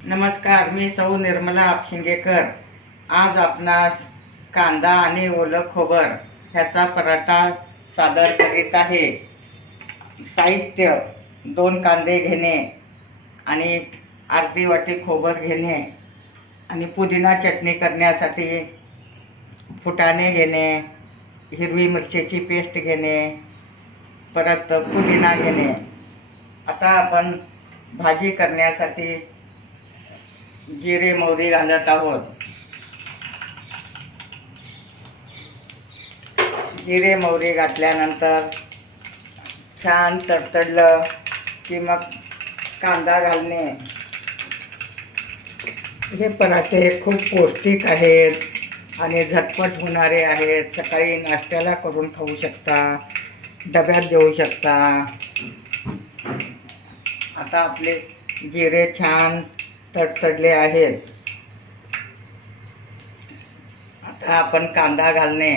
नमस्कार, मी सौ निर्मला आपशिंगेकर. आज आपणास कांदा आणि ओलं खोबर ह्याचा पराठा सादर करीत आहे. साहित्य: 2 कांदे घेणे आणि अर्धी वाटी खोबर घेणे आणि पुदिना चटणी करण्यासाठी फुटाणे घेणे, हिरवी मिरचीची पेस्ट घेणे, परत पुदिना घेणे. आता आपण भाजी करण्यासाठी जिरे मोहरी घालत आहोत. जिरे मोहरी घातल्यानंतर छान तडतडलं की मग कांदा घालणे. हे पराठे खूप पौष्टिक आहेत आणि झटपट होणारे आहेत. सकाळी नाश्त्याला करून खाऊ शकता, डब्यात देऊ शकता. आता आपले जिरे छान तडतडले आहेत. आता आपण कांदा घालणे.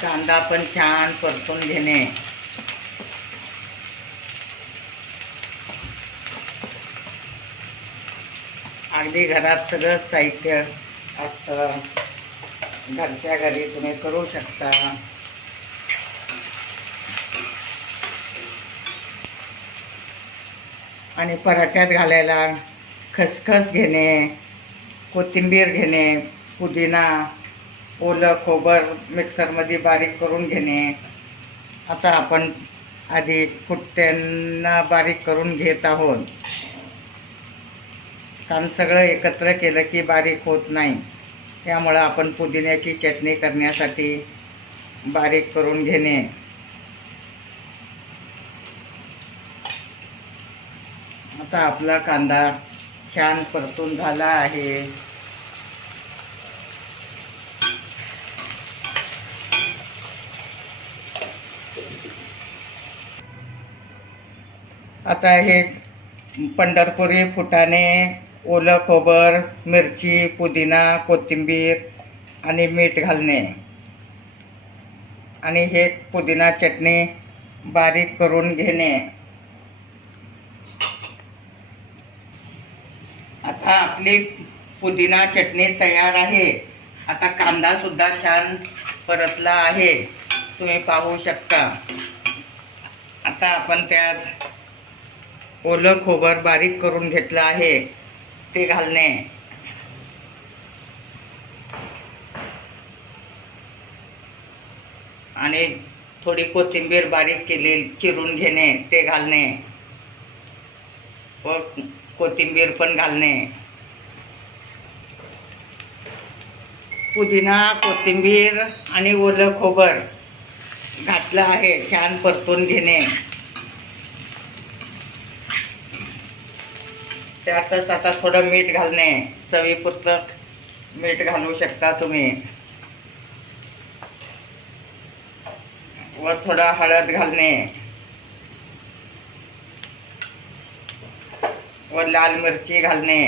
कांदा पण छान परतून घेणे. अगदी घरात सगळं साहित्य असतं, घरच्या घरी तुम्ही करू शकता. आणि पराठ्यात घालायला खसखस घेणे, कोथिंबीर घेणे, पुदिना, ओलं खोबर मिक्सरमध्ये बारीक करून घेणे. आता आपण आधी फुट्यांना बारीक करून घेत आहोत, कारण सगळं एकत्र केलं की बारीक होत नाही. त्यामुळं आपण पुदिन्याची चटणी करण्यासाठी बारीक करून घेणे. आता आपला कांदा छान परतून झाला आहे. आता हे पंढरपुरी फुटाणे, ओलं खोबर, मिरची, पुदिना, कोथिंबीर आणि मीठ घालणे आणि हे पुदिना चटणी बारीक करून घेणे. आता आपली पुदिना चटणी तयार आहे. आता कांदा सुद्धा छान परतला आहे, तुम्ही पाहू शकता. आता आपण त्यात ओलं खोबर बारीक करून घेतलं आहे ते घालणे. आणि थोडी कोथिंबीर बारीक चिरून घेणे ते घालणे व कोथिंबीर पण घालणे. पुदिना, कोथिंबीर आणि ओलं खोबर घातलं आहे, छान परतून घेणे. त्यातच आता थोडं मीठ घालणे, चवीपुरतं मीठ घालू शकता तुम्ही. व थोडा हळद घालणे व लाल मिरची घालणे.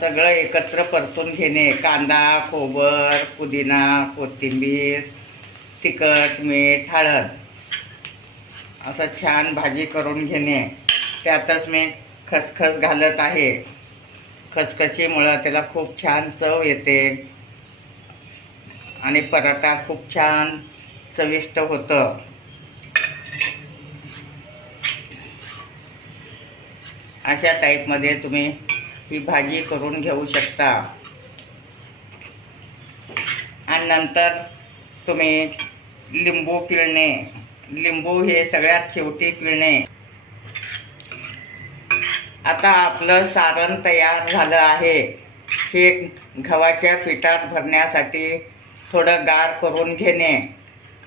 सगळं एकत्र परतून घेणे. कांदा, खोबर, पुदिना, कोथिंबीर, तिखट, मीठ, हळद असं छान भाजी करून घेणे. त्यातच मी खसखस घालत आहे. खसखशीमुळं त्याला खूप छान चव येते आणि पराठा खूप छान चविष्ट होतं. अशा टाईपमध्ये तुम्ही ही भाजी करून घेऊ शकता. आणि नंतर तुम्ही लिंबू पिळणे. लिंबू हे सगळ्यात शेवटी पिळणे. आता आपलं सारण तयार झालं आहे. हे गव्हाच्या पिठात भरण्यासाठी थोडं गार करून घेणे.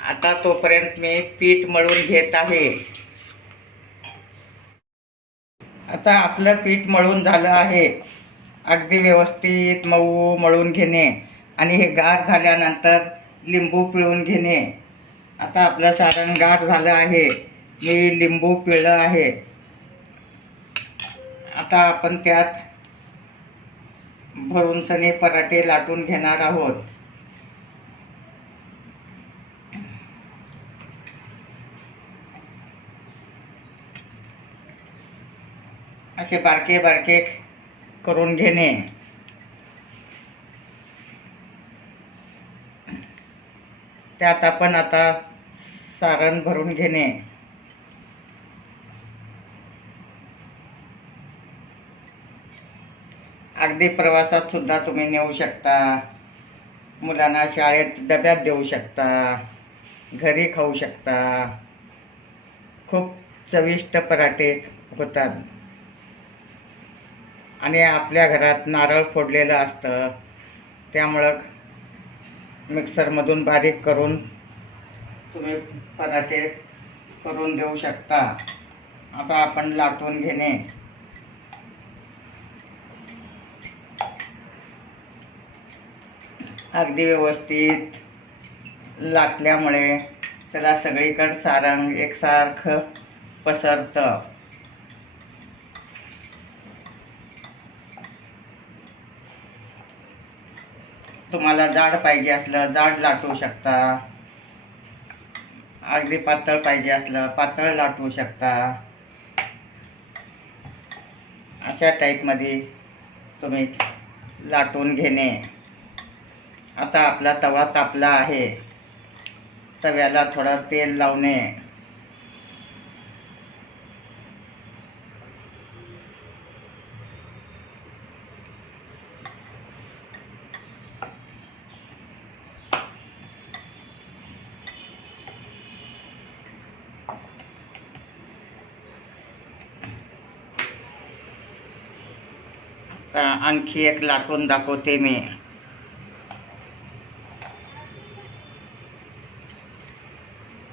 आता तोपर्यंत मी पीठ मळून घेत आहे. आता आपलं पीठ मळून झालं आहे. अगदी व्यवस्थित मऊ मळून घेणे आणि हे गार झाल्यानंतर लिंबू पिळून घेणे. आता आपलं सारण गार झालं आहे. मी लिंबू पिळलं आहे. आता आपण त्यात भरून सनी पराठे लाटून घेणार आहोत. असे बारके बारके करून घेणे. त्यात आपण आता सारण भरून घेणे. अगदी प्रवासात सुद्धा तुम्ही नेऊ शकता. मुलांना शाळेत डब्यात देऊ शकता, घरी खाऊ शकता. खूप चविष्ट पराठे होतात. आणि आपल्या घरात नारळ फोडलेलं असतं, त्यामुळं मिक्सरमधून बारीक करून तुम्ही पराठे करून देऊ शकता. आता आपण लाटून घेणे. अगदी व्यवस्थित लाटल्यामुळे त्याला सगळीकडे सारंग एकसारखं पसरतं. तुम्हाला जाड पाहिजे असलं जाड लाटू शकता, अगदी पातळ पाहिजे असलं पातळ लाटू शकता. अशा टाईपमध्ये तुम्ही लाटून घेणे. आता आपला तवा तापला आहे. तव्याला थोडं तेल लावणे. आणखी एक लाटून दाखवते मी.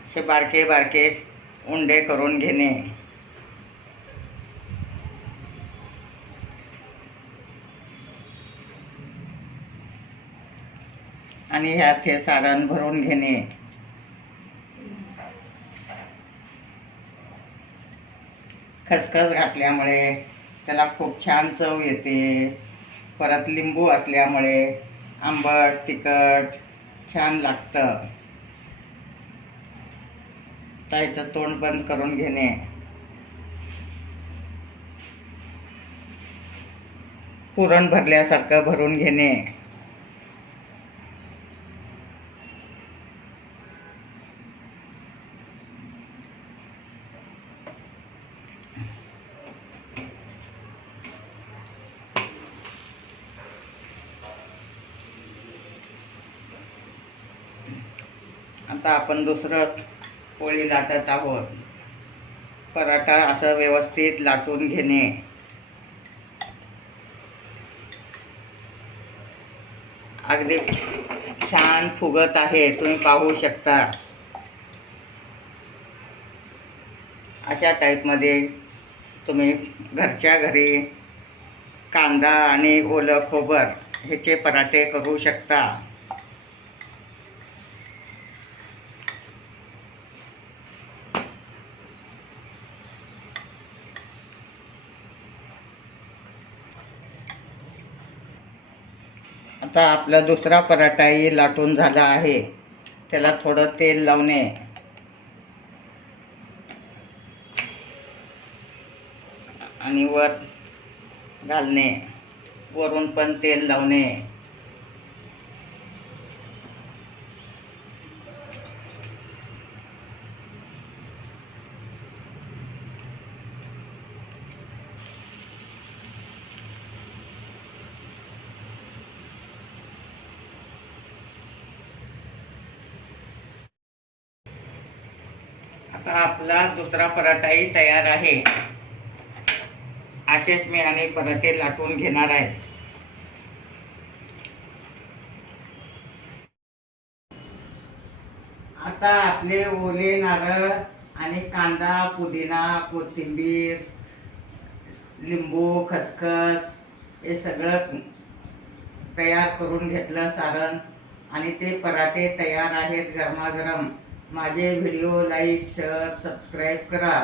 असे बारके बारके उंडे करून घेणे. आणि ह्यात हे सारण भरून घेणे. खसखस घातल्यामुळे त्याला खूप छान चव येते. परत लिंबू असल्यामुळे आंबट तिखट छान लागतं. त्याचं तोंड बंद करून घेणे. पुरण भरल्यासारखं भरून घेणे. आता आपण दुसरं पोळी लाटत आहोत. पराठा असं व्यवस्थित लाटून घेणे. अगदी छान फुगत आहे, तुम्ही पाहू शकता. अशा टाईपमध्ये तुम्ही घरच्या घरी कांदा आणि ओलं खोबर ह्याचे पराठे करू शकता. आता आपला दुसरा पराठाही लाटून झाला आहे. त्याला थोडं तेल लावणे. आणि वर घालणे. वरून पण तेल लावणे. आता आपला दुसरा पराठाही तयार आहे. असेच मी आणि पराठे लाटून घेणार आहे. आता आपले ओले नारळ आणि कांदा, पुदिना, कोथिंबीर, लिंबू, खसखस हे सगळं तयार करून घेतलं सारण. आणि ते पराठे तयार आहेत गरमागरम. माझे व्हिडिओ लाईक, शेअर, सबस्क्राईब करा.